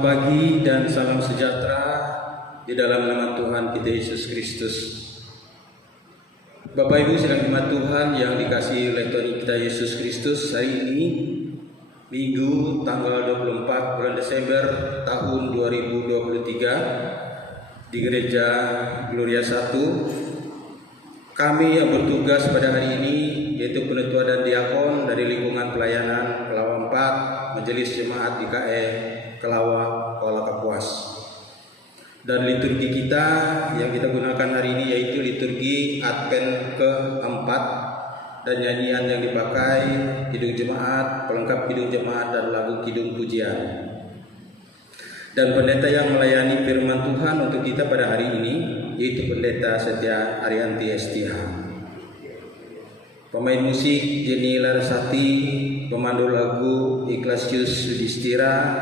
Pagi dan salam sejahtera di dalam nama Tuhan kita Yesus Kristus. Bapak Ibu sedang jemaat Tuhan yang dikasihi oleh Tuhan kita Yesus Kristus, hari ini Minggu tanggal 24 bulan Desember tahun 2023 di Gereja Gloria 1. Kami yang bertugas pada hari ini yaitu penetua dan diakon dari lingkungan pelayanan Kelawa 4, Majelis Jemaat IKE Kelawa, Kuala Kapuas. Dan liturgi kita yang kita gunakan hari ini yaitu liturgi Advent keempat, dan nyanyian yang dipakai kidung jemaat, pelengkap kidung jemaat dan lagu kidung pujian. Dan pendeta yang melayani firman Tuhan untuk kita pada hari ini yaitu Pendeta Setia Arianti STH. Pemain musik Jenny Larasati, pemandu lagu Ignatius Sudistira,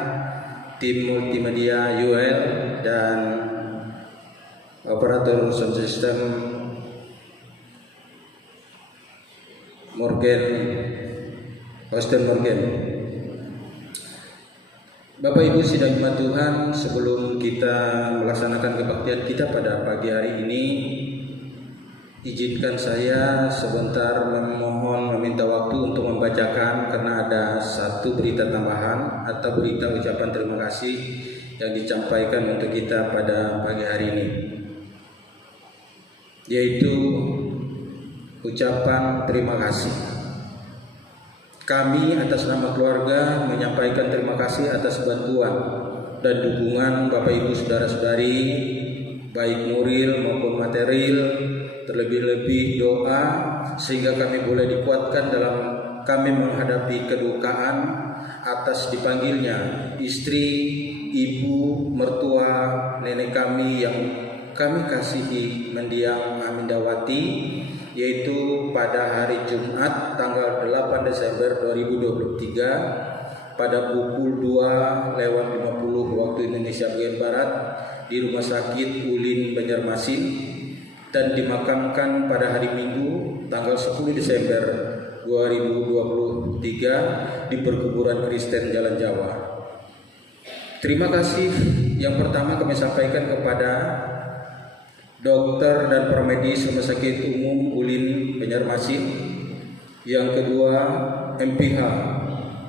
tim multimedia UL, dan operator sound system Austin Morgan. Bapak Ibu sidang jemaat Tuhan, sebelum kita melaksanakan kebaktian kita pada pagi hari ini, izinkan saya sebentar meminta waktu untuk membacakan, karena ada satu berita tambahan atau berita ucapan terima kasih yang disampaikan untuk kita pada pagi hari ini, yaitu ucapan terima kasih. Kami atas nama keluarga menyampaikan terima kasih atas bantuan dan dukungan Bapak Ibu Saudara-saudari, baik moral maupun material, terlebih-lebih doa, sehingga kami boleh dikuatkan dalam kami menghadapi kedukaan atas dipanggilnya istri, ibu, mertua, nenek kami yang kami kasihi mendiang Amindawati, yaitu pada hari Jumat tanggal 8 Desember 2023 pada pukul 2:50 waktu Indonesia bagian Barat di Rumah Sakit Ulin Banjarmasin, dan dimakamkan pada hari Minggu tanggal 10 Desember 2023 di Perkuburan Kristen Jalan Jawa. Terima kasih yang pertama kami sampaikan kepada dokter dan paramedis Rumah Sakit Umum Ulin Banjarmasin, yang kedua MPH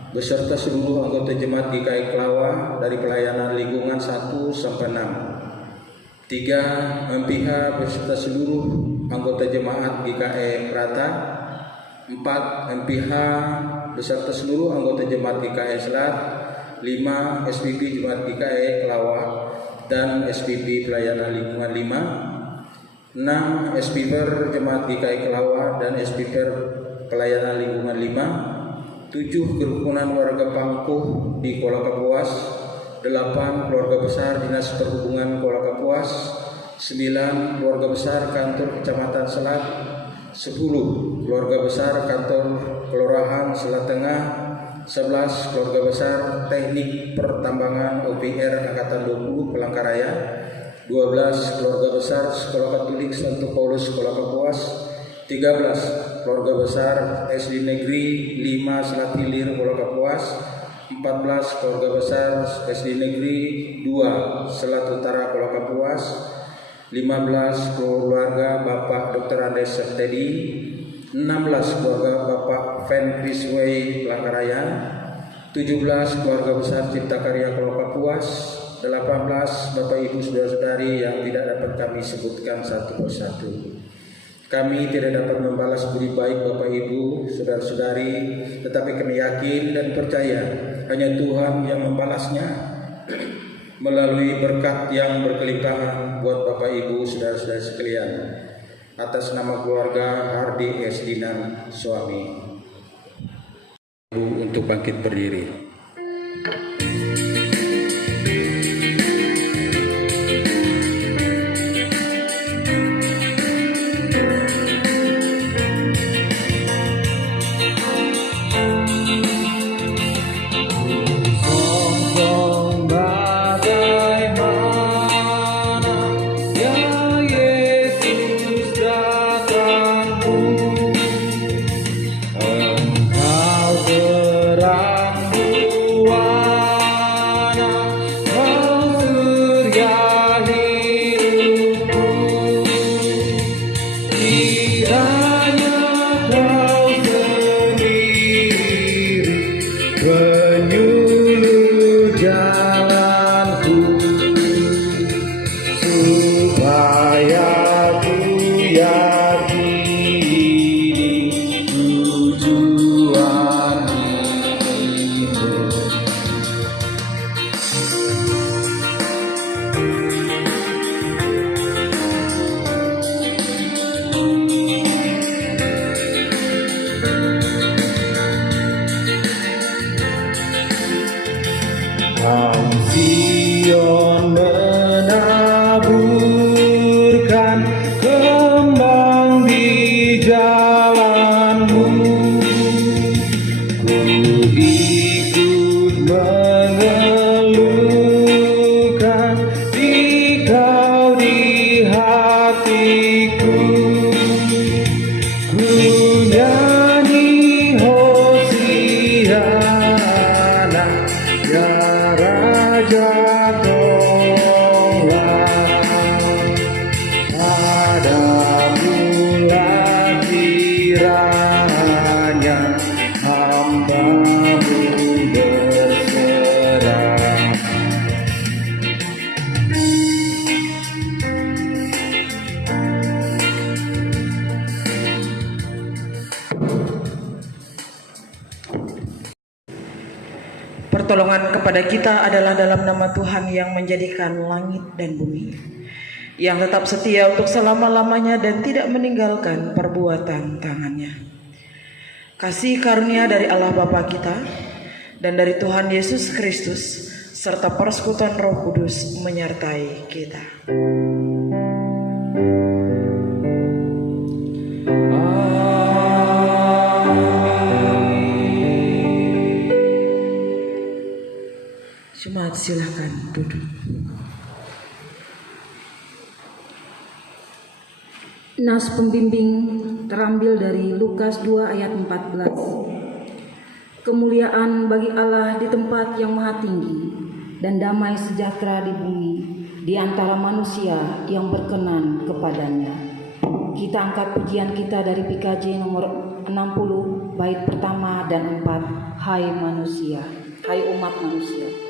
beserta seluruh anggota jemaat GKI Kelawa dari pelayanan lingkungan 1 sampai 6. 3. MPH beserta seluruh anggota jemaat GKI Prata. 4. MPH beserta seluruh anggota jemaat GKI Selat. 5. SPP jemaat GKI Kelawa dan SPP pelayanan lingkungan 5. 6. SPPer jemaat GKI Kelawa dan SPPer pelayanan lingkungan 5. 7. Kerukunan warga Pangkuh di Kuala Kapuas. 8. Keluarga besar Dinas Perhubungan Kuala Kapuas. 9. Keluarga besar Kantor Kecamatan Selat. 10. Keluarga besar Kantor Kelurahan Selat Tengah. 11. Keluarga besar Teknik Pertambangan OPR Angkatan 20 Palangkaraya. 12. Keluarga besar Sekolah Katolik Santo Paulus Kuala Kapuas. 13. Keluarga besar SD Negeri 5 Selat Hilir Kuala Kapuas. 14. Keluarga besar SD Negeri 2 Selat Utara Kuala Kapuas. 15. Keluarga Bapak Dr. Andes Septedi. 16. Keluarga Bapak Fen Krisway Palangkaraya. 17. Keluarga besar Cipta Karya Kuala Kapuas. 18. Bapak Ibu Saudara-saudari yang tidak dapat kami sebutkan satu persatu. Kami tidak dapat membalas budi baik Bapak Ibu Saudara-saudari, tetapi kami yakin dan percaya hanya Tuhan yang membalasnya melalui berkat yang berkelimpahan buat Bapak Ibu Saudara-saudari sekalian. Atas nama keluarga Hardi S. Dinan suami. Untuk bangkit berdiri. Engkau terang buat jalanmu, ku ikut mengeluhkan Dikau di hatiku. Ku nyanyi Hosiana, ya Raja tolonglah. Padamulah kiranya hamba-Mu berserah. Pertolongan kepada kita adalah dalam nama Tuhan yang menjadikan langit dan bumi, yang tetap setia untuk selama-lamanya dan tidak meninggalkan perbuatan tangannya. Kasih karunia dari Allah Bapa kita dan dari Tuhan Yesus Kristus serta persekutuan Roh Kudus menyertai kita. Jemaat silakan duduk. Nas pembimbing terambil dari Lukas 2 ayat 14. Kemuliaan bagi Allah di tempat yang maha tinggi dan damai sejahtera di bumi di antara manusia yang berkenan kepadanya. Kita angkat pujian kita dari PKJ nomor 60 bait pertama dan 4. Hai manusia, hai umat manusia.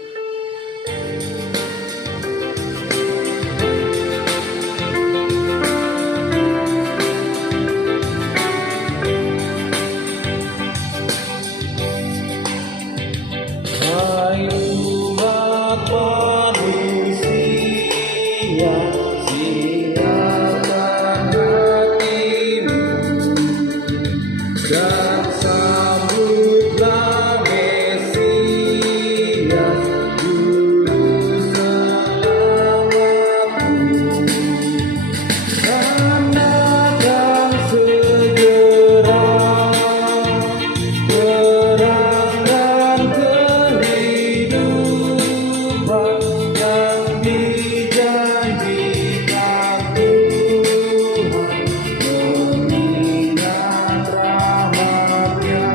Hai umat manusia, siapkan hatimu dan sambutlah Mesias, Juru Selamatmu. Dan datang segera, terangkan kehidupan yang dijanjikan Tuhan, mengingat rahmat-Nya.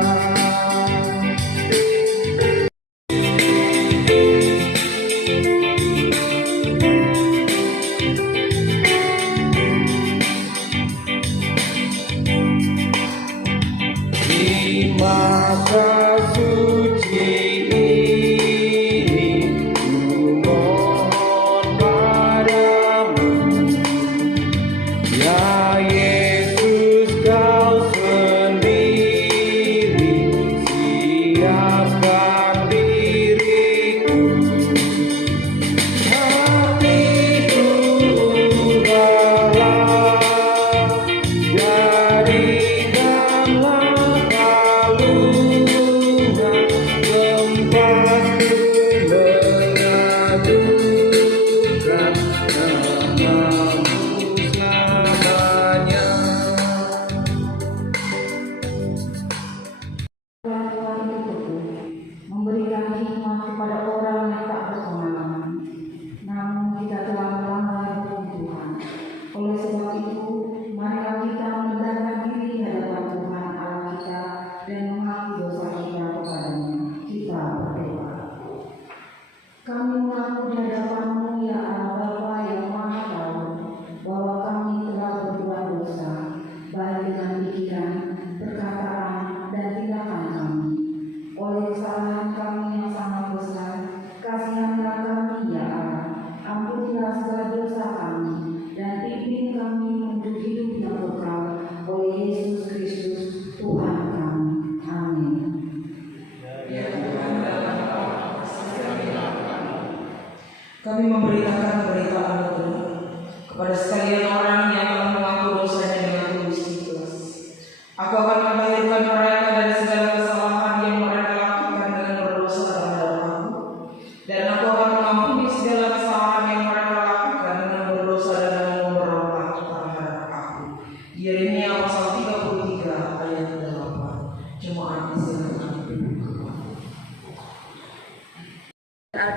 Di masa suci ini, ku mohon padamu, ya Yesus, Kau sendiri siapkan diriku. Hatiku ubahlah, jadikanlah kalung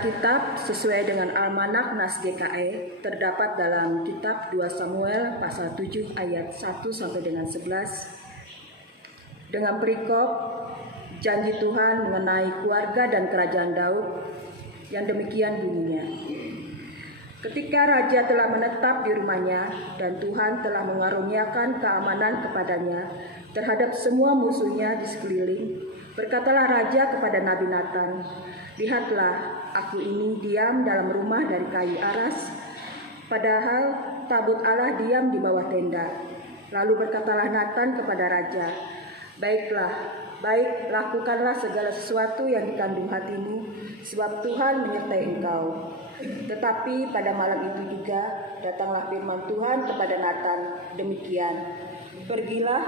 Alkitab sesuai dengan Almanak Nas GKE terdapat dalam kitab 2 Samuel pasal 7 ayat 1 sampai dengan 11 dengan perikop janji Tuhan mengenai keluarga dan kerajaan Daud yang demikian bunyinya. Ketika raja telah menetap di rumahnya dan Tuhan telah mengaruniakan keamanan kepadanya terhadap semua musuhnya di sekeliling, berkatalah raja kepada Nabi Nathan, "Lihatlah, aku ini diam dalam rumah dari kayu aras, padahal tabut Allah diam di bawah tenda." Lalu berkatalah Nathan kepada raja, Baik, lakukanlah segala sesuatu yang dikandung hatimu, sebab Tuhan menyertai engkau." Tetapi pada malam itu juga datanglah firman Tuhan kepada Nathan demikian, "Pergilah,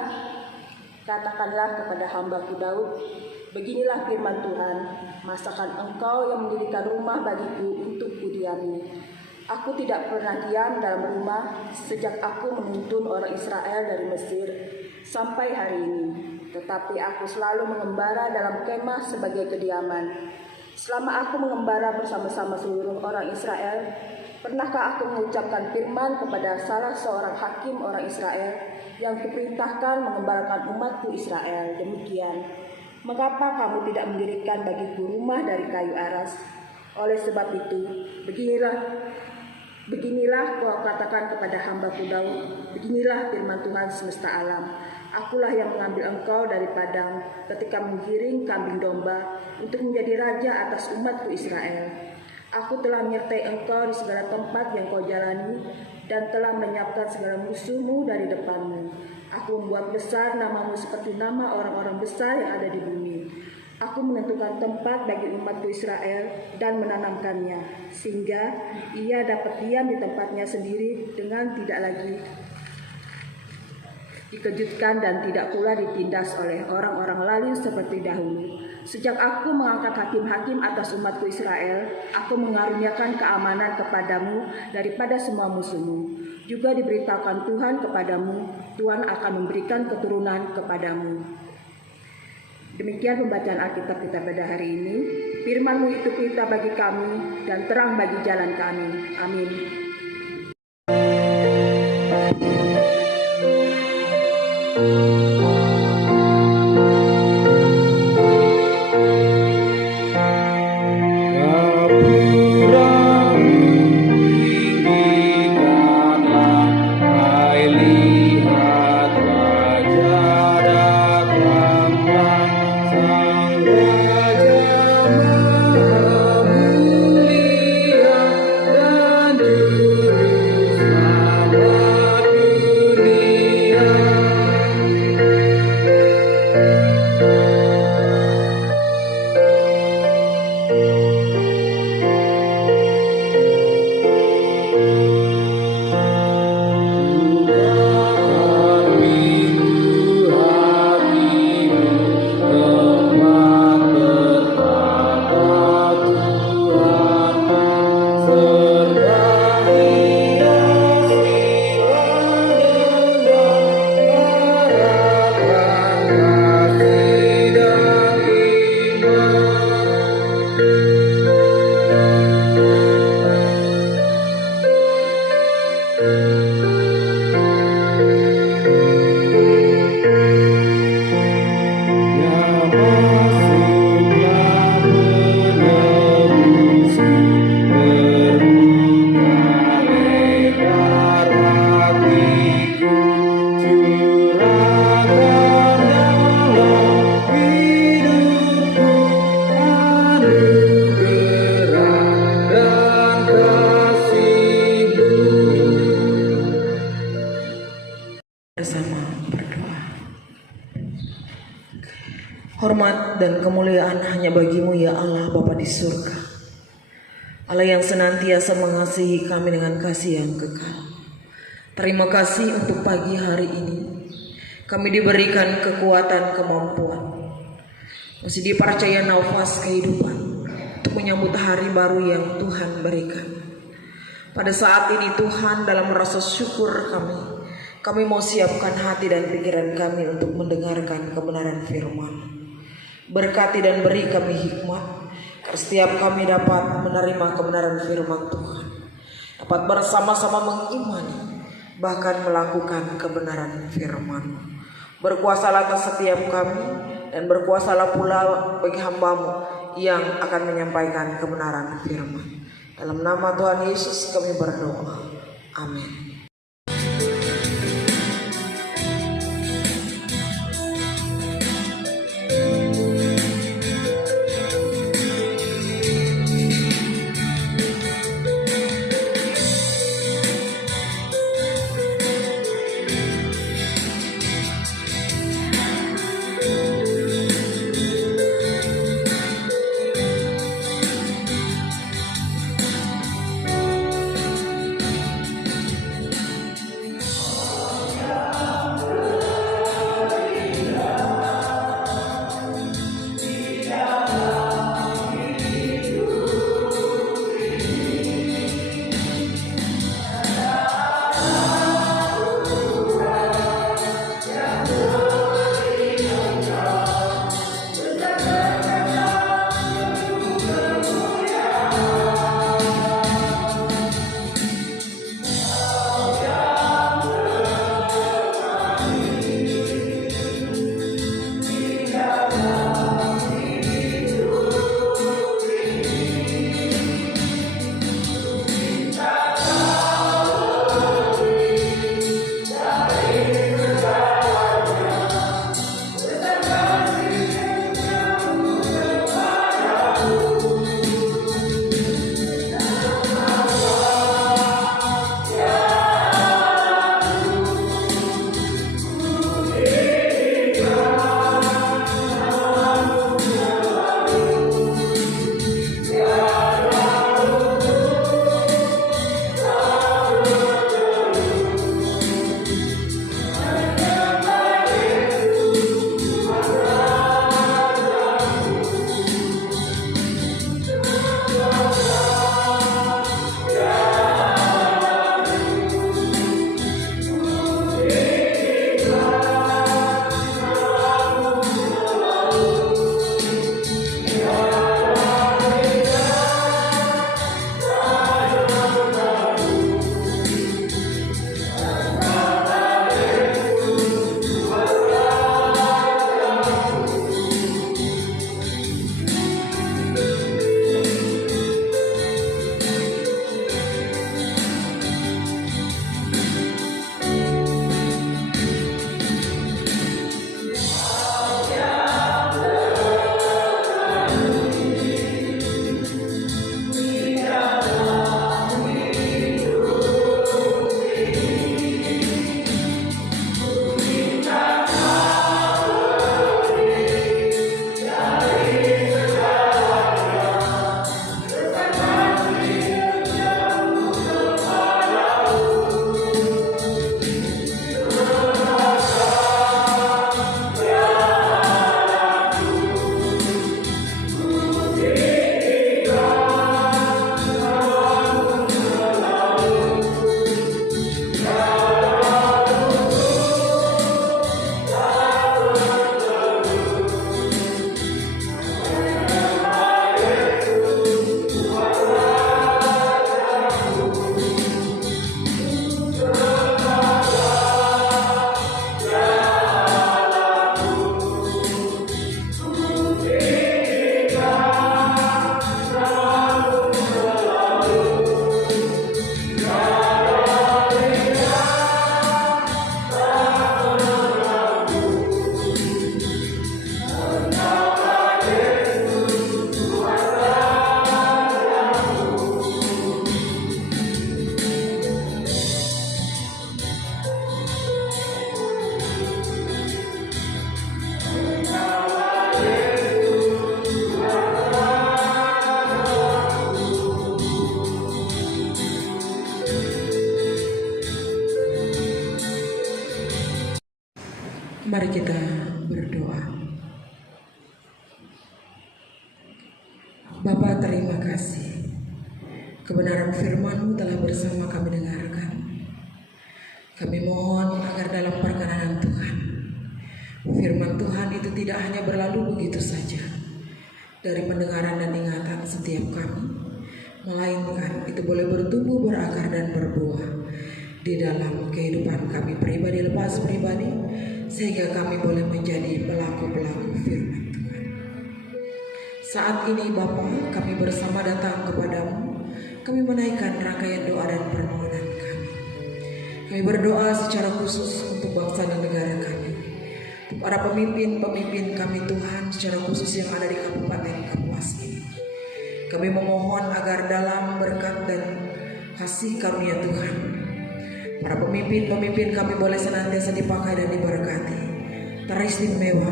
katakanlah kepada hambaku Daud, beginilah firman Tuhan, masakan engkau yang mendirikan rumah bagiku untuk kudiami. Aku tidak pernah diam dalam rumah sejak aku menuntun orang Israel dari Mesir sampai hari ini. Tetapi aku selalu mengembara dalam kemah sebagai kediaman. Selama aku mengembara bersama-sama seluruh orang Israel, pernahkah aku mengucapkan firman kepada salah seorang hakim orang Israel yang kuperintahkan mengembalakan umatku Israel demikian, mengapa kamu tidak mendirikan bagiku rumah dari kayu aras? Oleh sebab itu, beginilah kau katakan kepada hambaku Daud, beginilah firman Tuhan semesta alam. Akulah yang mengambil engkau dari padang ketika menggiring kambing domba untuk menjadi raja atas umatku Israel. Aku telah menyertai engkau di segala tempat yang kau jalani dan telah menyiapkan segala musuhmu dari depanmu. Aku membuat besar namamu seperti nama orang-orang besar yang ada di bumi. Aku menentukan tempat bagi umatku Israel dan menanamkannya, sehingga ia dapat diam di tempatnya sendiri dengan tidak lagi dikejutkan dan tidak pula ditindas oleh orang-orang lain seperti dahulu. Sejak aku mengangkat hakim-hakim atas umatku Israel, aku mengaruniakan keamanan kepadamu daripada semua musuhmu. Juga diberitakan Tuhan kepadamu, Tuhan akan memberikan keturunan kepadamu." Demikian pembacaan Alkitab kita pada hari ini. Firman-Mu itu pelita bagi kami dan terang bagi jalan kami. Amin. Bersama berdoa. Hormat dan kemuliaan hanya bagi-Mu ya Allah Bapa di surga, Allah yang senantiasa mengasihi kami dengan kasih yang kekal. Terima kasih untuk pagi hari ini kami diberikan kekuatan, kemampuan, masih dipercaya nafas kehidupan untuk menyambut hari baru yang Tuhan berikan. Pada saat ini Tuhan, dalam rasa syukur kami mau siapkan hati dan pikiran kami untuk mendengarkan kebenaran firman. Berkati dan beri kami hikmat, setiap kami dapat menerima kebenaran firman Tuhan, dapat bersama-sama mengimani, bahkan melakukan kebenaran firman. Berkuasalah atas setiap kami, dan berkuasalah pula bagi hamba-Mu yang akan menyampaikan kebenaran firman. Dalam nama Tuhan Yesus kami berdoa. Amin. Mari kita berdoa. Bapa, terima kasih. Kebenaran firman-Mu telah bersama kami dengarkan. Kami mohon agar dalam perkenanan Tuhan, firman Tuhan itu tidak hanya berlalu begitu saja, dari pendengaran dan ingatan setiap kami, melainkan itu boleh bertumbuh, berakar, dan berbuah di dalam kehidupan kami pribadi lepas pribadi, sehingga kami boleh menjadi pelaku-pelaku firman Tuhan. Saat ini Bapa, kami bersama datang kepadamu. Kami menaikkan rangkaian doa dan permohonan kami. Kami berdoa secara khusus untuk bangsa dan negara kami, untuk para pemimpin-pemimpin kami Tuhan, secara khusus yang ada di Kabupaten Kapuas ini. Kami memohon agar dalam berkat dan kasih karunia Tuhan, para pemimpin-pemimpin kami boleh senantiasa dipakai dan diberkati. Teristimewa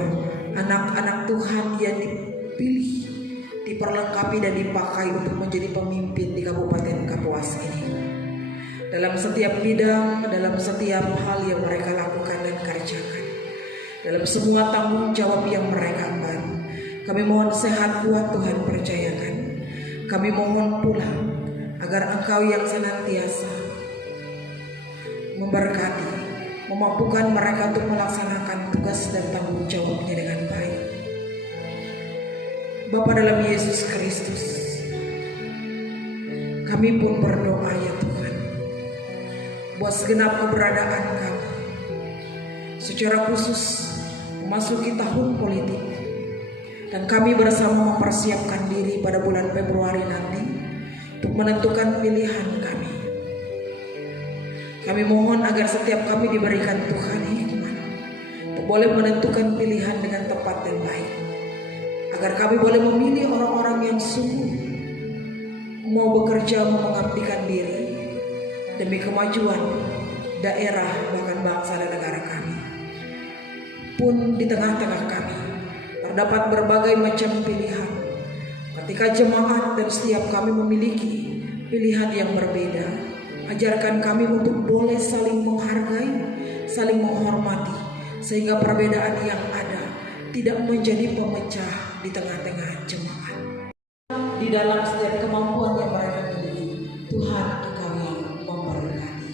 anak-anak Tuhan yang dipilih, diperlengkapi dan dipakai untuk menjadi pemimpin di Kabupaten Kapuas ini. Dalam setiap bidang, dalam setiap hal yang mereka lakukan dan kerjakan, dalam semua tanggung jawab yang mereka emban, kami mohon sehat kuat Tuhan percayakan. Kami mohon pula agar Engkau yang senantiasa memberkati, memampukan mereka untuk melaksanakan tugas dan tanggung jawabnya dengan baik. Bapa dalam Yesus Kristus, kami pun berdoa ya Tuhan, buat segenap keberadaan kami, secara khusus memasuki tahun politik, dan kami bersama mempersiapkan diri pada bulan Februari nanti untuk menentukan pilihan kami. Kami mohon agar setiap kami diberikan Tuhan hikmat untuk boleh menentukan pilihan dengan tepat dan baik, agar kami boleh memilih orang-orang yang sungguh mau bekerja, mau mengabdikan diri demi kemajuan daerah bahkan bangsa dan negara kami. Pun di tengah-tengah kami terdapat berbagai macam pilihan. Ketika jemaat dan setiap kami memiliki pilihan yang berbeda, ajarkan kami untuk boleh saling menghargai, saling menghormati, sehingga perbedaan yang ada tidak menjadi pemecah di tengah-tengah jemaat. Di dalam setiap kemampuan yang mereka miliki, Tuhan Engkau yang memberkati,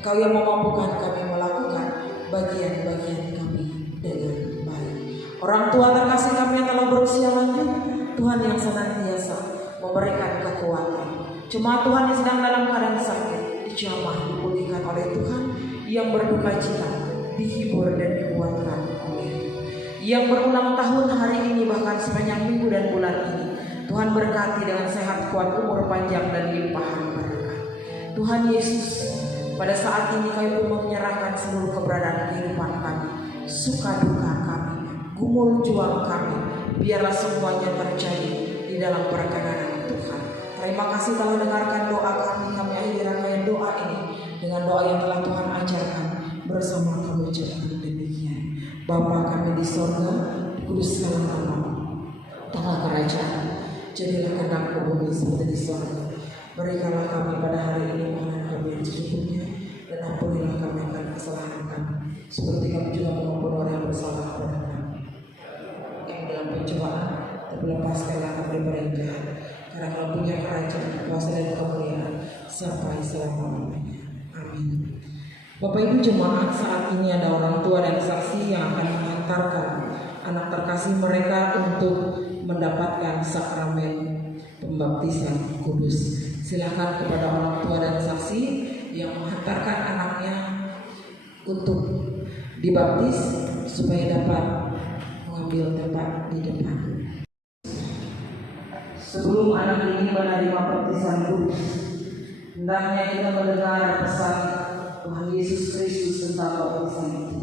Engkau yang memampukan kami melakukan bagian-bagian kami dengan baik. Orang tua terkasih kami yang telah berusia lanjut, Tuhan yang senantiasa memberikan kekuatan. Jemaat Tuhan yang sedang dalam keadaan sakit, dijamah, dipulihkan oleh Tuhan, yang berduka cita, dihibur dan dikuatkan oleh yang berulang tahun hari ini, bahkan sepanjang minggu dan bulan ini. Tuhan berkati dengan sehat, kuat, umur panjang, dan limpahan berkah. Tuhan Yesus, pada saat ini kami pun menyerahkan seluruh keberadaan kehidupan kami, suka duka kami, gumul juang kami, biarlah semuanya terjadi di dalam perkenan Tuhan. Terima kasih telah mendengarkan doa kami. Kami akhiri rangkaian doa ini dengan doa yang telah Tuhan ajarkan. Bersama kami ucapkan demikian: Bapa kami di sorga, dikuduskanlah namamu, datanglah kerajaan, jadilah kehendakmu bumi seperti di sorga. Berikanlah kami pada hari ini makanan kami yang secukupnya, dan ampunilah kami akan kesalahan kami, seperti kami juga mengampuni orang yang bersalah kepada kami. Yang dalam pencobaan, tapi lepaskanlah kami dari yang jahat, karena Kau punya kerajaan, kuasa dan kemuliaan sampai selama-lamanya. Amin. Bapak Ibu jemaat, saat ini ada orang tua dan saksi yang akan mengantarkan anak terkasih mereka untuk mendapatkan sakramen pembaptisan kudus. Silakan kepada orang tua dan saksi yang menghantarkan anaknya untuk dibaptis supaya dapat mengambil tempat di depan. Sebelum anak ini menerima baptisan kudus, hendaknya kita mendengar pesan Tuhan Yesus Kristus tentang baptisan itu.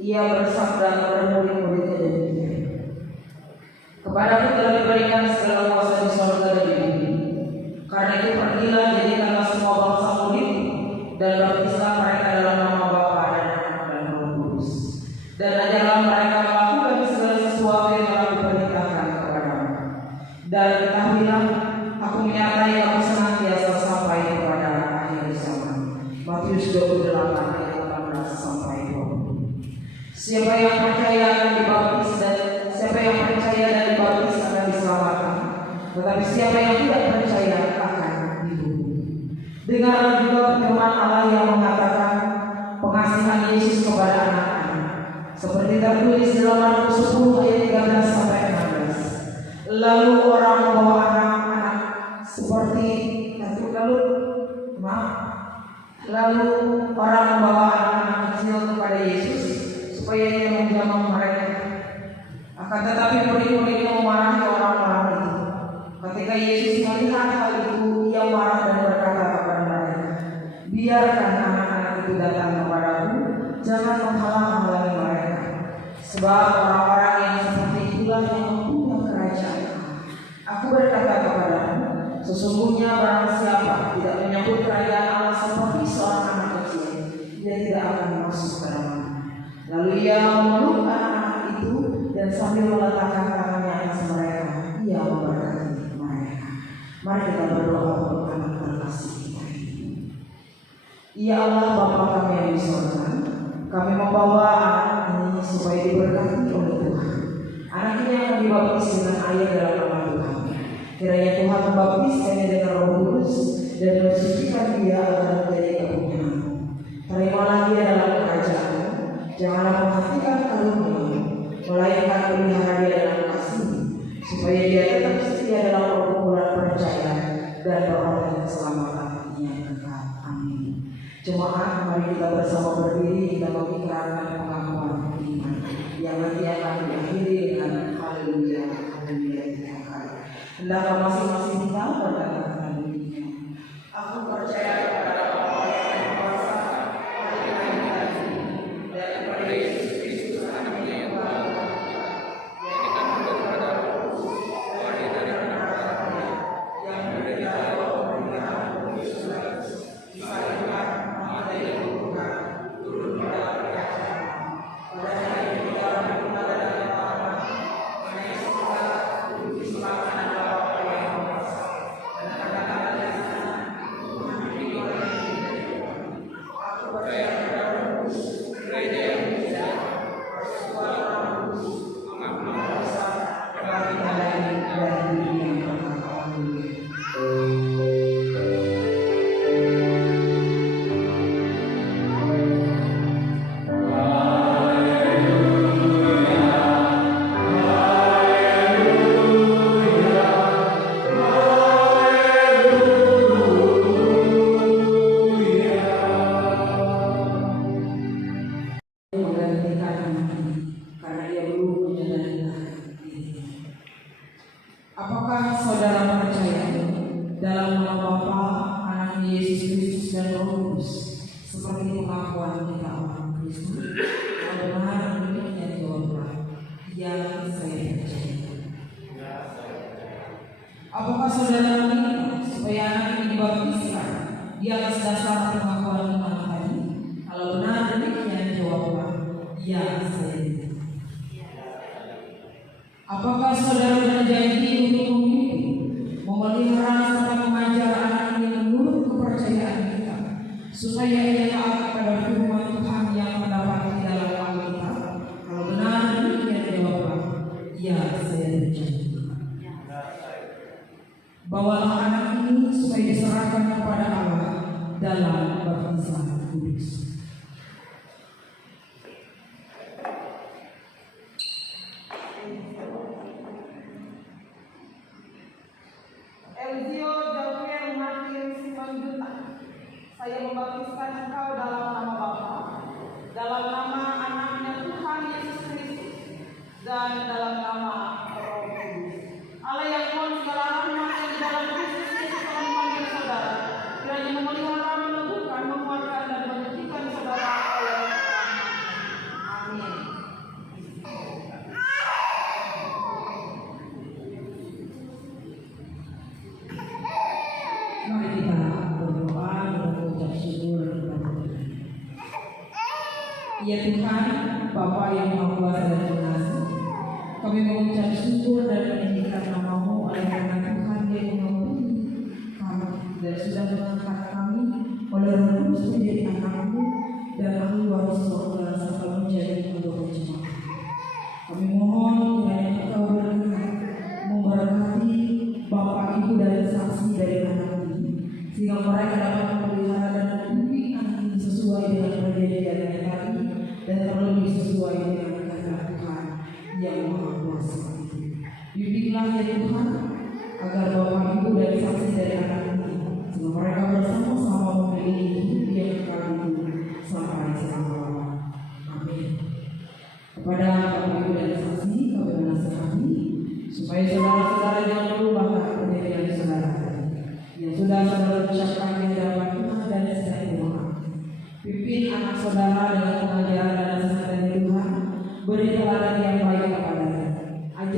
Ia bersabda kepada murid-muridnya demikian: Kepadaku telah diberikan segala kuasa di surga dan di bumi. Karena itu pergilah, jadikanlah semua bangsa murid, dan baptislah mereka dalam nama Bapa dan Anak dan Roh Kudus. Dan ajarlah mereka melakukan segala sesuatu yang telah kuperintahkan kepadamu. Dan ketahuilah, aku menyertai kamu senantiasa sampai kepada akhir zaman. Matius 28 ayat 18 sampai 20. Siapa yang percaya akan dibaptis dan siapa yang percaya dan dibaptis akan diselamatkan, tetapi siapa yang tidak percaya akan dihukum. Dengarlah juga firman Allah yang mengatakan pengasihan Yesus kepada anak-anak, seperti tertulis dalam Markus 10 ayat 13 sampai 16. Akan tetapi murid-murid itu memarahi orang-orang itu. Ketika Yesus melihat hal itu, ia marah dan berkata kepada mereka, "Biarkan anak-anak itu datang kepadaku, jangan menghalang-halangi mereka. Sebab orang-orang yang seperti itulah yang mempunyai kerajaan. Aku berkata kepadamu, sesungguhnya barang siapa tidak menyambut kerajaan Allah seperti seorang anak kecil, dia tidak akan masuk ke dalam." Lalu ia memeluk anak-anak itu dan sambil meletakkan tangannya atas mereka, ia memberkati mereka. Mari kita berdoa untuk anak terkasih kita ini. Ya Allah Bapa kami yang di surga, kami membawa anak ini supaya diberkati oleh Tuhan. Anak ini akan dibaptis dengan air dalam nama Tuhan. Kiranya Tuhan membaptiskannya dengan Roh Kudus dan mensucikan dia agar menjadi kepunyaan-Mu. Terimalah dia dalam kerajaan. Janganlah menghentikan karunia-Mu, melainkan pelihara dia dalam kasih, supaya dia tetap setia dalam perkumpulan percaya dan beroleh keselamatan yang kekal. Amin. Jemaat, mari kita bersama berdiri, kita mengikrarkan pengakuan iman yang nanti akan diakhiri dengan haleluya, haleluya 3 kali. Hendaklah masing-masing kita berkata haleluya. Aku percaya kepada Allah yang kuasa, dan kepada Yesus Kristus anaknya yang Tuhan, yang akan kepada Roh Kudus, lahir dari anak Allah, yang menderita Allah pemerintahan Kristus, disalibkan, mati dan dikuburkan, turun pada hari kiamat. Pada hari ketiga berkata dan katakan, Yesus Kristus duduk di sebelah kanan Bapa yang kuasa, dan katakan dari sana, Tuhan hidup dan hidup. Aku percaya kepada Roh Kudus, gereja yang kudus, persekutuan Roh Kudus, pengampunan dosa, kebangkitan dari dunia yang kekal. Amin. Menggantikan anak ini karena dia belum menjalani ini. Apakah saudara percaya dalam nama Bapa, Anak Yesus Kristus dan Roh Kudus seperti pengakuan kita orang Kristen? Kalau benar demikian jawablah, ya saya percaya. Apakah saudara menginginkan supaya anak ini dibaptiskan di atas dasar pengakuan iman tadi? Kalau benar demikian jawablah, ya saya. Apakah saudara berjanji untuk memimpin, memelihara serta mengajar anak ini menurut kepercayaan kita, supaya ia taat kepada firman Tuhan yang terdapat di dalam Alkitab? Kalau benar demikian jawablah, ya saya berjanji. Bawalah anak ini supaya diserahkan kepada Allah dalam baptisan kudus. Elzio Javier Martin Simanjuta, saya membaptiskan engkau dalam nama Bapa, dalam nama anaknya Tuhan Yesus Kristus, dan dalam nama Roh Kudus. Allah yang mohon segala rahmat yang di dalam Kristus Yesus telah memanggil saudara, kiranya memelihara, meneguhkan, menguatkan, dan menyucikan saudara oleh Tuhan. Amin. Mari kita berdoa dan mengucap syukur kepada Tuhan. Ya Tuhan, Bapa yang Maha Kuasa dan Pengasih, kami mengucap syukur dan meninggikan nama-Mu oleh karena Tuhan yang mengampuni kami dan sudah mengangkat kami oleh Roh Kudus menjadi anak-Mu dan ahli waris surga serta menjadi anggota jemaat. Kami mohon kiranya Engkau berkenan memberkati Bapak, Ibu dan saksi dari anak ini, sehingga mereka dapat memelihara dan membimbing anak ini sesuai dengan perjanjian tadi dan terlebih sesuai dengan kehendak Tuhan yang Maha Kuasa. Bimbinglah ya Tuhan, agar Bapak, Ibu dan saksi dari anak ini, sehingga mereka bersama-sama memiliki hidup yang kekal itu sampai selama-lamanya. Amin. Kepada Bapak, Ibu dan saksi, kami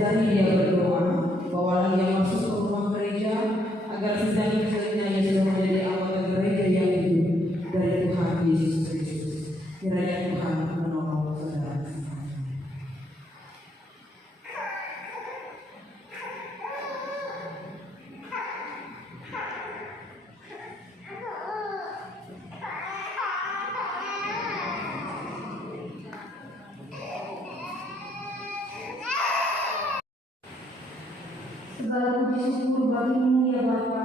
tadi dia berdoa bahwa lagi yang masuk ke rumah gereja agar sisa-sisanya ia sudah menjadi anggota gereja yang hidup dari Tuhan Yesus Kristus. Kiranya Tuhan menolong saudara. Segala puji syukur bagimu ya Bapa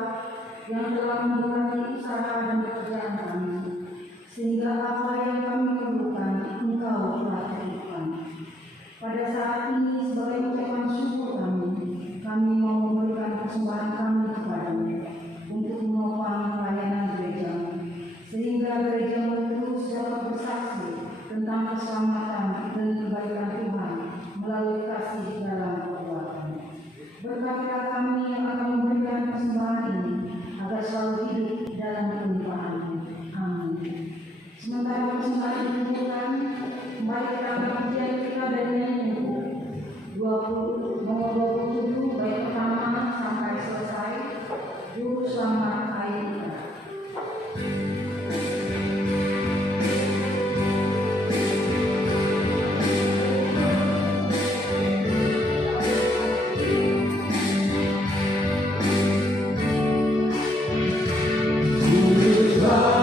yang telah memberkati usaha dan pekerjaan kami, sehingga apa yang kami perlukan Engkau telah berikan. Pada saat ini sebagai ucapan syukur kami mau memberikan persembahan kami kepadamu untuk menopang pelayanan gereja, sehingga gereja terus dapat bersaksi tentang keselamatan dan kebaikan Tuhan melalui kasih dalam perbuatan. Berkatilah kami yang akan memberikan persembahan ini agar selalu hidup dalam kelimpahan. Amin. Sementara persembahan dikumpulkan, mari kita angkat pujian kita dari nyanyi 27 bait pertama sampai selesai. Juru selamat air kita. Bye.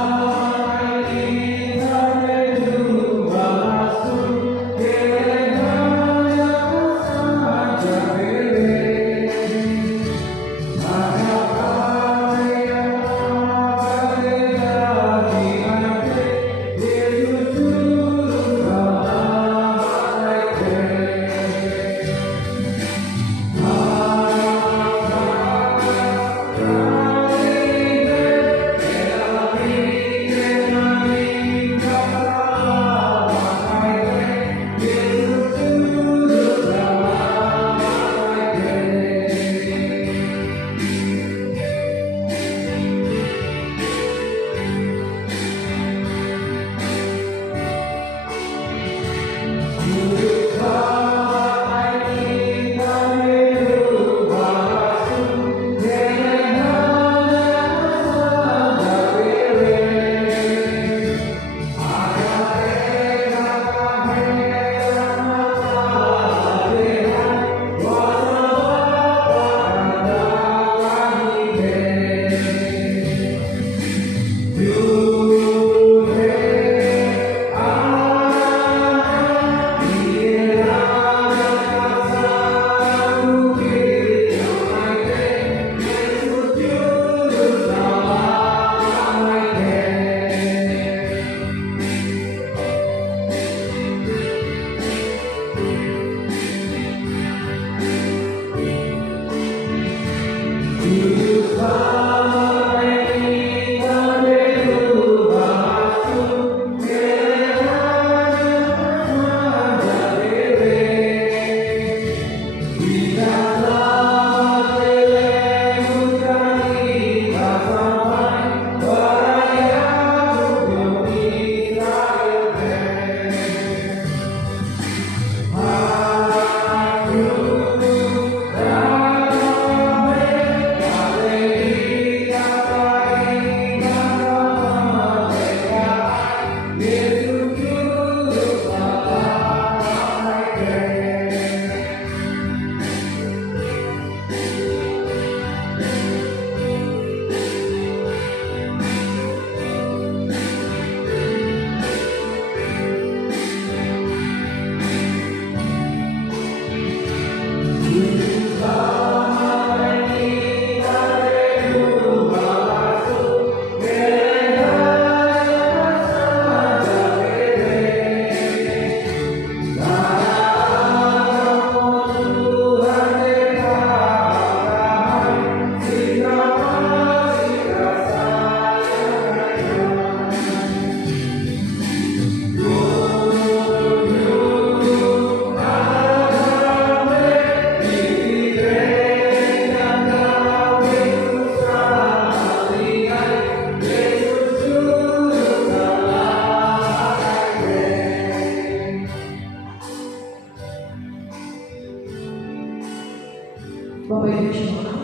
Bapak Ibu Saudara,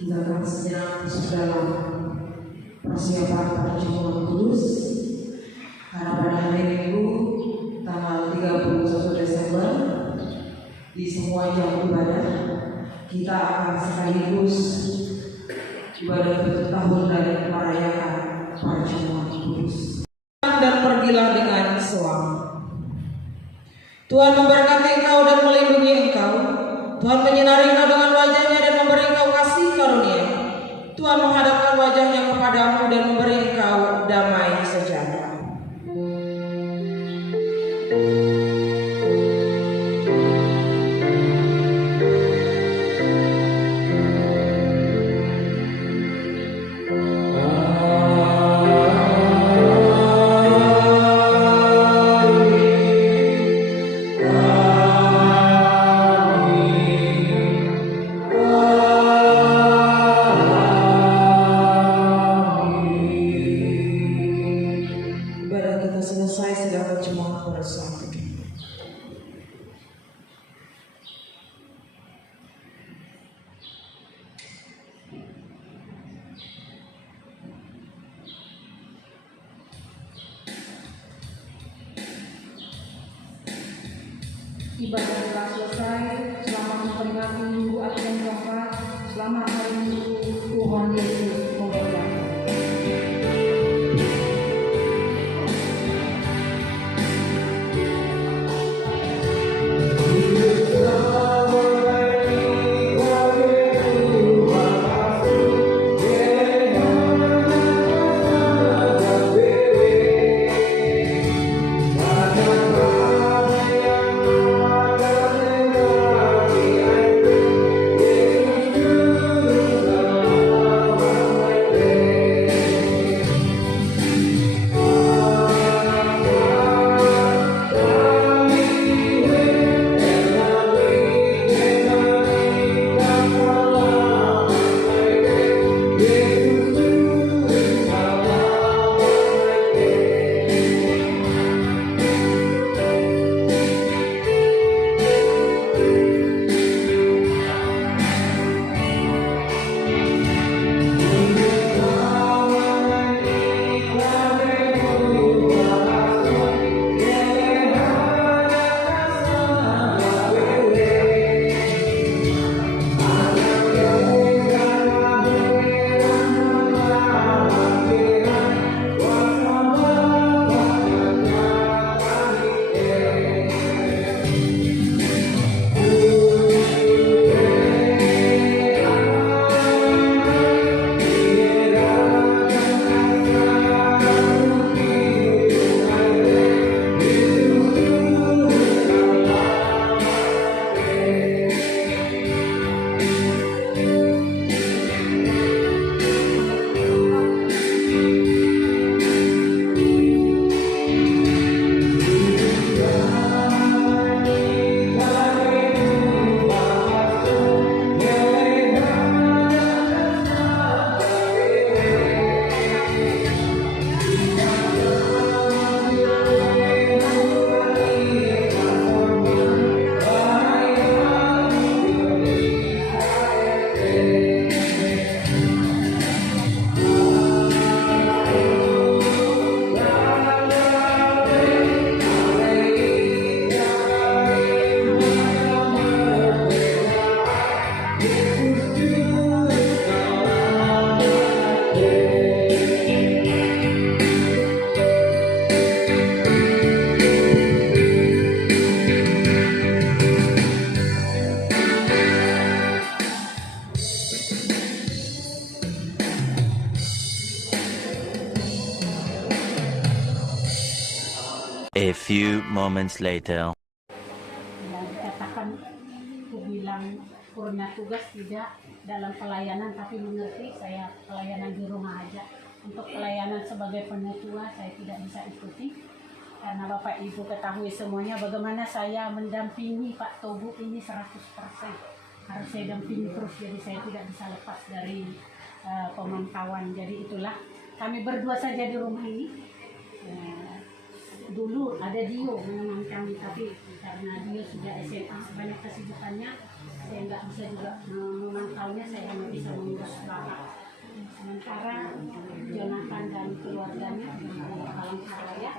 kita akan sejenak masuk dalam persiapan perjamuan kudus. Karena pada hari Minggu tanggal 31 Desember di semua jam ibadah kita akan sekaligus ibadah tutup tahun dan merayakan perjamuan kudus. Dan pergilah dengan suami. Tuhan memberkati engkau dan melindungi engkau. Tuhan menyinari engkau dengan wajahnya dan memberi engkau kasih karunia. Tuhan menghadapkan wajahnya kepadamu dan memberi engkau damai sejahtera. Selesai sedang berjemaah bersama. Ibadah telah selesai. Selamat memperingati Minggu Advent keempat. Selamat hari Minggu Tuhan Yesus memberkati. A few moments later. Dan dikatakan aku bilang purna tugas tidak dalam pelayanan tapi mengerti saya pelayanan di rumah aja. Untuk pelayanan sebagai penetua saya tidak bisa ikuti karena Bapak Ibu ketahui semuanya bagaimana saya mendampingi Pak Tobu ini 100%. Harus saya dampingi terus jadi saya tidak bisa lepas dari pemantauan. Jadi itulah kami berdua saja di rumah ini. Dulu ada Dio menemani kami tapi karena Dio sudah SMA banyak kesibukannya saya saya nggak bisa juga memantaunya, saya hanya bisa mengurus bapak. Sementara Jonathan dan keluarganya Palangkaraya,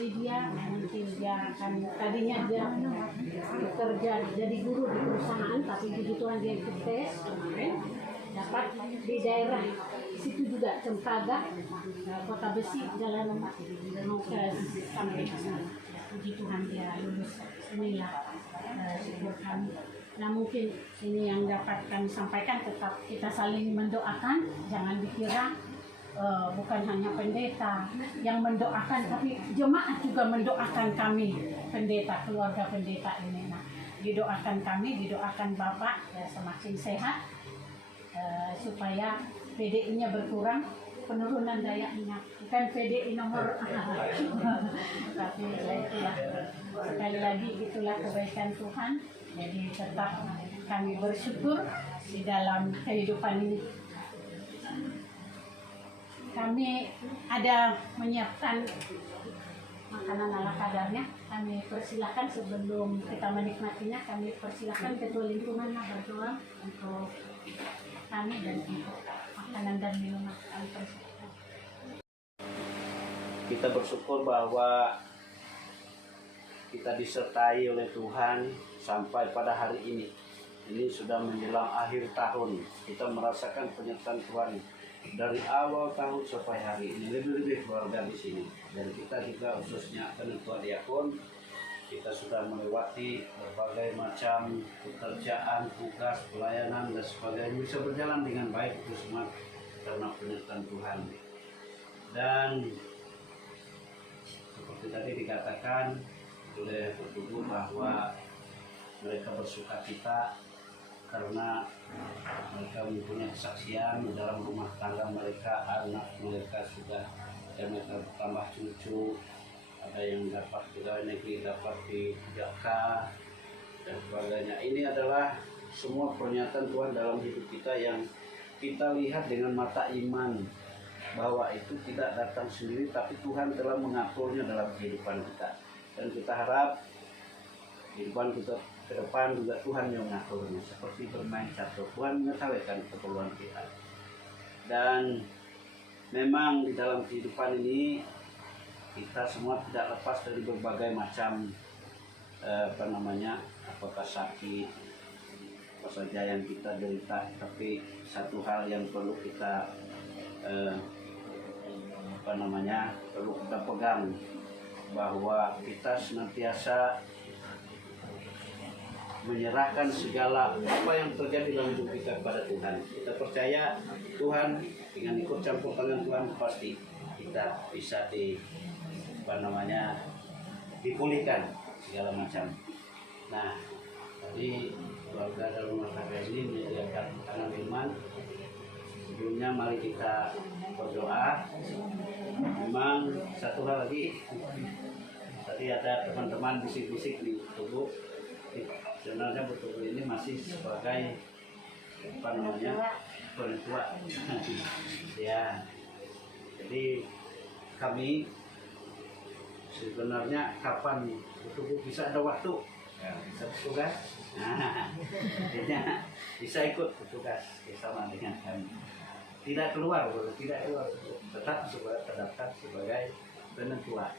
Lydia mungkin dia akan, tadinya dia bekerja jadi guru di perusahaan, tapi puji Tuhan dia ikut tes kemarin dapat di daerah situ juga, Cempaka, Kota Besi, Jalan mau ke sampai ke sana. Puji Tuhan dia lulus. Inilah syukur kami. Nah mungkin ini yang dapat kami sampaikan, tetap kita saling mendoakan, jangan dikira bukan hanya pendeta yang mendoakan, tapi jemaat juga mendoakan kami, pendeta, keluarga pendeta ini. Nah, didoakan kami, didoakan Bapak semakin sehat, supaya PDI-nya berkurang, penurunan daya ingat, bukan PDI nomor tapi itulah, sekali lagi itulah kebaikan Tuhan. Jadi tetap kami bersyukur di dalam kehidupan ini. Kami ada menyiapkan makanan ala kadarnya. Kami persilahkan sebelum kita menikmatinya, kami persilahkan Ketua Lingkungan berdoa untuk kami dan untuk makanan dan minuman. Kami persilahkan. Kita bersyukur bahwa kita disertai oleh Tuhan sampai pada hari ini. Ini sudah menjelang akhir tahun. Kita merasakan penyertaan Tuhan dari awal tahun sampai hari ini. Lebih-lebih keluarga di sini. Dan kita juga khususnya ketua diakon, kita sudah melewati berbagai macam pekerjaan, tugas, pelayanan dan sebagainya, bisa berjalan dengan baik itu semua karena penyertaan Tuhan. Dan seperti tadi dikatakan oleh Tuhan bahwa mereka bersuka cita karena mereka mempunyai kesaksian dalam rumah tangga mereka, anak mereka sudah, dan mereka bertambah cucu, ada yang dapat pegawai negeri, dapat di Jakarta dan sebagainya. Ini adalah semua pernyataan Tuhan dalam hidup kita yang kita lihat dengan mata iman, bahwa itu tidak datang sendiri, tapi Tuhan telah mengaturnya dalam kehidupan kita. Dan kita harap kehidupan kita ke depan juga Tuhan yang mengaturnya, seperti bermain catur. Tuhan mengetahui keperluan kita. Dan memang di dalam kehidupan ini kita semua tidak lepas dari berbagai macam apakah sakit, apa saja yang kita derita. Tapi satu hal yang perlu kita perlu kita pegang, bahwa kita senantiasa menyerahkan segala apa yang terjadi dalam hidup kita kepada Tuhan. Kita percaya Tuhan, dengan ikut campur tangan Tuhan pasti kita bisa dipulihkan segala macam. Nah, tadi keluarga dalam rumah tangga ini menyediakan makanan minuman. Sebelumnya mari kita berdoa. Memang satu hal lagi, tadi ada teman-teman bisik-bisik di tubuh. Sebenarnya betul ini masih sebagai penentua. Ya, jadi kami sebenarnya kapan betul bisa ada waktu bisa bertugas, bisa ikut bertugas bersama dengan kami. Tidak keluar, tetap terdaftar sebagai penentua.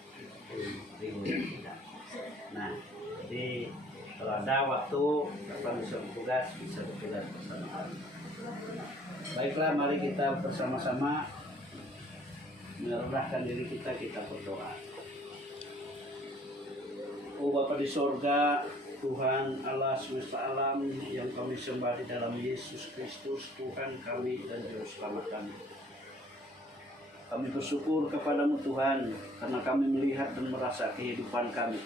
Nah, jadi kalau ada waktu, kapan bisa bertugas, bisa bertugas bersama. Baiklah, mari kita bersama-sama merendahkan diri kita berdoa. Oh Bapa di sorga, Tuhan Allah semesta alam yang kami sembah di dalam Yesus Kristus, Tuhan kami dan Juru Selamat kami. Kami bersyukur kepadamu Tuhan, karena kami melihat dan merasa kehidupan kami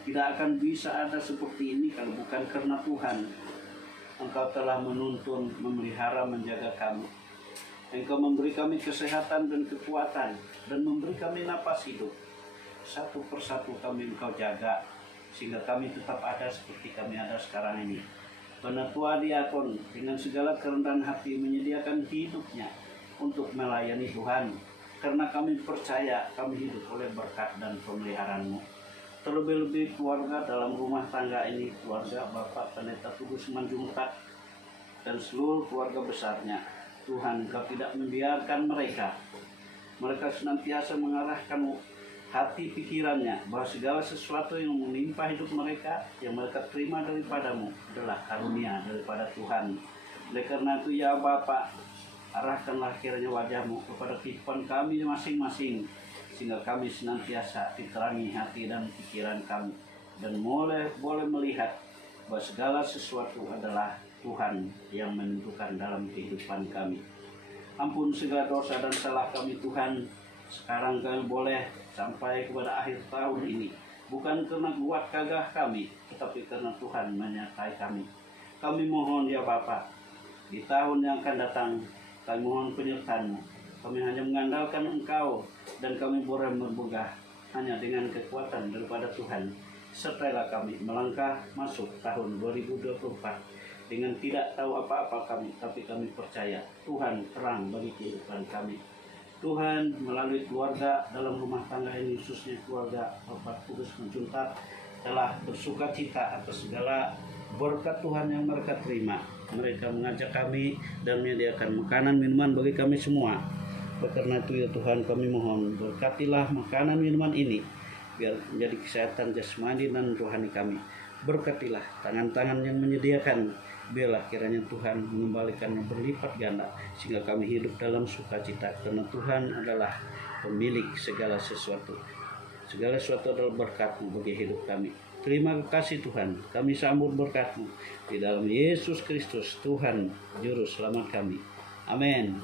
tidak akan bisa ada seperti ini kalau bukan karena Tuhan. Engkau telah menuntun, memelihara, menjaga kami. Engkau memberi kami kesehatan dan kekuatan dan memberi kami napas hidup. Satu persatu kami Engkau jaga sehingga kami tetap ada seperti kami ada sekarang ini. Penatua diakon dengan segala kerendahan hati menyediakan hidupnya untuk melayani Tuhan, karena kami percaya kami hidup oleh berkat dan pemeliharaan-Mu. terlebih-lebih keluarga dalam rumah tangga ini, keluarga Bapak Pendeta Tugu Simanjuntak dan seluruh keluarga besarnya. Tuhan, Engkau tidak membiarkan mereka senantiasa mengarahkan hati pikirannya bahwa segala sesuatu yang menimpa hidup mereka, yang mereka terima daripadamu adalah karunia daripada Tuhan. Oleh karena itu ya Bapa, arahkanlah kiranya wajah-Mu kepada kehidupan kami masing-masing, sehingga kami senantiasa diterangi hati dan pikiran kami, dan boleh melihat bahwa segala sesuatu adalah Tuhan yang menentukan dalam kehidupan kami. Ampun segala dosa dan salah kami Tuhan. Sekarang kami boleh sampai kepada akhir tahun ini, bukan karena kuat gagah kami, tetapi karena Tuhan menyertai kami. Kami mohon ya Bapa, di tahun yang akan datang, kami mohon penyertaan-Mu. Kami hanya mengandalkan Engkau, dan kami boleh bermegah hanya dengan kekuatan daripada Tuhan. Sertailah kami melangkah masuk tahun 2024 dengan tidak tahu apa-apa kami, tapi kami percaya Tuhan terang bagi kehidupan kami. Tuhan melalui keluarga dalam rumah tangga ini, khususnya keluarga Bapak Tugu Simanjuntak, telah bersuka cita atas segala berkat Tuhan yang mereka terima. Mereka mengajak kami dan menyediakan makanan minuman bagi kami semua. Karena itu ya Tuhan, kami mohon berkatilah makanan minuman ini biar menjadi kesehatan jasmani dan rohani kami. Berkatilah tangan-tangan yang menyediakan, biarlah kiranya Tuhan mengembalikannya berlipat ganda, sehingga kami hidup dalam sukacita, karena Tuhan adalah pemilik segala sesuatu. Segala sesuatu adalah berkat-Mu bagi hidup kami. Terima kasih Tuhan, kami sambut berkat-Mu di dalam Yesus Kristus, Tuhan Juru Selamat kami. Amin.